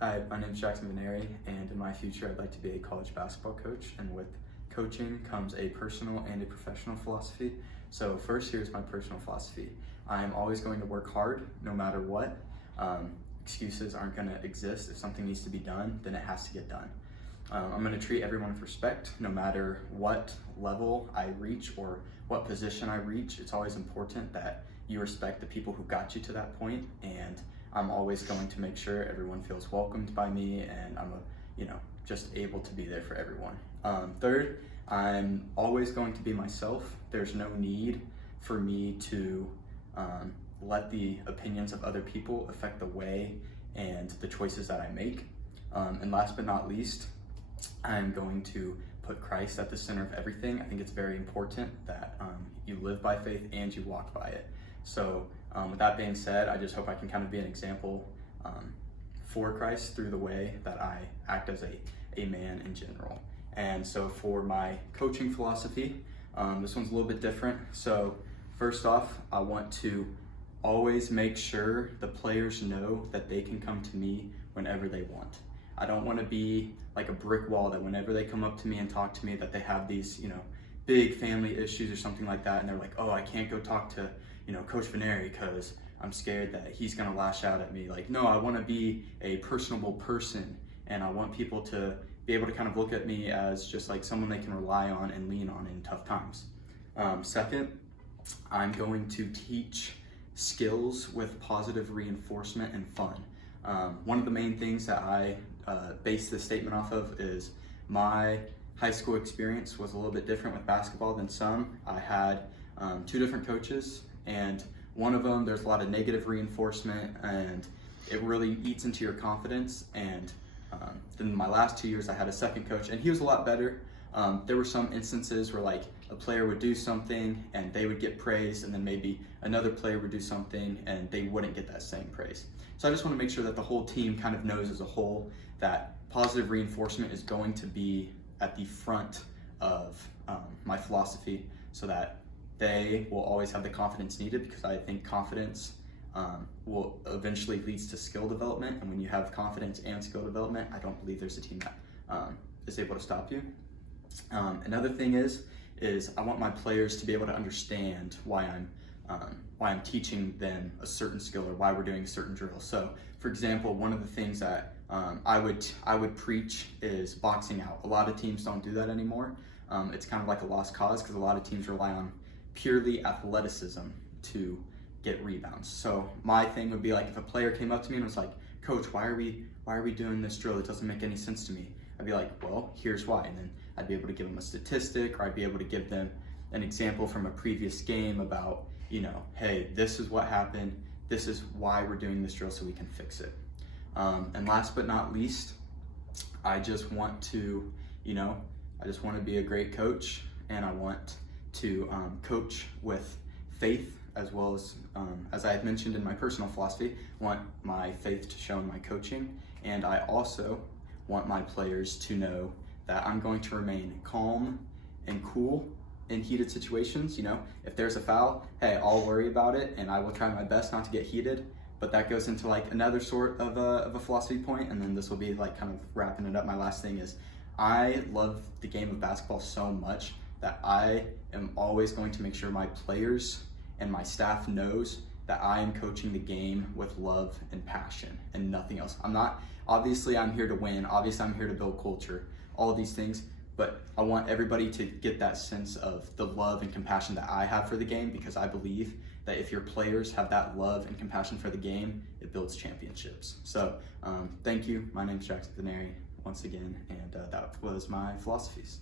Hi, my name is Jackson Veneri, and in my future I'd like to be a college basketball coach, and with coaching comes a personal and a professional philosophy. So first, here's my personal philosophy. I am always going to work hard no matter what. Excuses aren't going to exist. If something needs to be done, then it has to get done. I'm going to treat everyone with respect no matter what level I reach or what position I reach. It's always important that you respect the people who got you to that point, and I'm always going to make sure everyone feels welcomed by me, and I'm just able to be there for everyone. Third, I'm always going to be myself. There's no need for me to let the opinions of other people affect the way and the choices that I make. And last but not least, I'm going to put Christ at the center of everything. I think it's very important that you live by faith and you walk by it. So with that being said, I just hope I can kind of be an example for Christ through the way that I act as a man in general. And so for my coaching philosophy, this one's a little bit different. So first off, I want to always make sure the players know that they can come to me whenever they want. I don't want to be like a brick wall that whenever they come up to me and talk to me that they have these, big family issues or something like that, and they're like, oh, I can't go talk to, Coach Veneri because I'm scared that he's gonna lash out at me. Like, no, I want to be a personable person, and I want people to be able to kind of look at me as just like someone they can rely on and lean on in tough times. Second, I'm going to teach skills with positive reinforcement and fun. One of the main things that I base this statement off of is my high school experience was a little bit different with basketball than some. I had two different coaches, and one of them, there's a lot of negative reinforcement, and it really eats into your confidence. And then my last 2 years, I had a second coach, and he was a lot better. There were some instances where like a player would do something and they would get praised, and then maybe another player would do something and they wouldn't get that same praise. So I just want to make sure that the whole team kind of knows as a whole that positive reinforcement is going to be at the front of my philosophy, so that they will always have the confidence needed, because I think confidence will eventually leads to skill development, and when you have confidence and skill development, I don't believe there's a team that is able to stop you. Another thing is I want my players to be able to understand why I'm teaching them a certain skill or why we're doing a certain drill. So, for example, one of the things that I would preach is boxing out. A lot of teams don't do that anymore. It's kind of like a lost cause, because a lot of teams rely on purely athleticism to get rebounds. So my thing would be like, if a player came up to me and was like, "Coach, why are we doing this drill? It doesn't make any sense to me." I'd be like, "Well, here's why," and then I'd be able to give them a statistic, or I'd be able to give them an example from a previous game about, hey, this is what happened, this is why we're doing this drill, so we can fix it. And last but not least, I just want to, be a great coach, and I want to coach with faith, as well as I had mentioned in my personal philosophy, I want my faith to show in my coaching, and I also want my players to know that I'm going to remain calm and cool in heated situations. If there's a foul, hey, I'll worry about it, and I will try my best not to get heated. But that goes into like another sort of a philosophy point, and then this will be like kind of wrapping it up. My last thing is, I love the game of basketball so much that I am always going to make sure my players and my staff knows that I am coaching the game with love and passion and nothing else. Obviously I'm here to win, obviously I'm here to build culture, all of these things, but I want everybody to get that sense of the love and compassion that I have for the game, because I believe that if your players have that love and compassion for the game, it builds championships. So thank you. My name is Jackson Veneri once again, and that was my philosophies.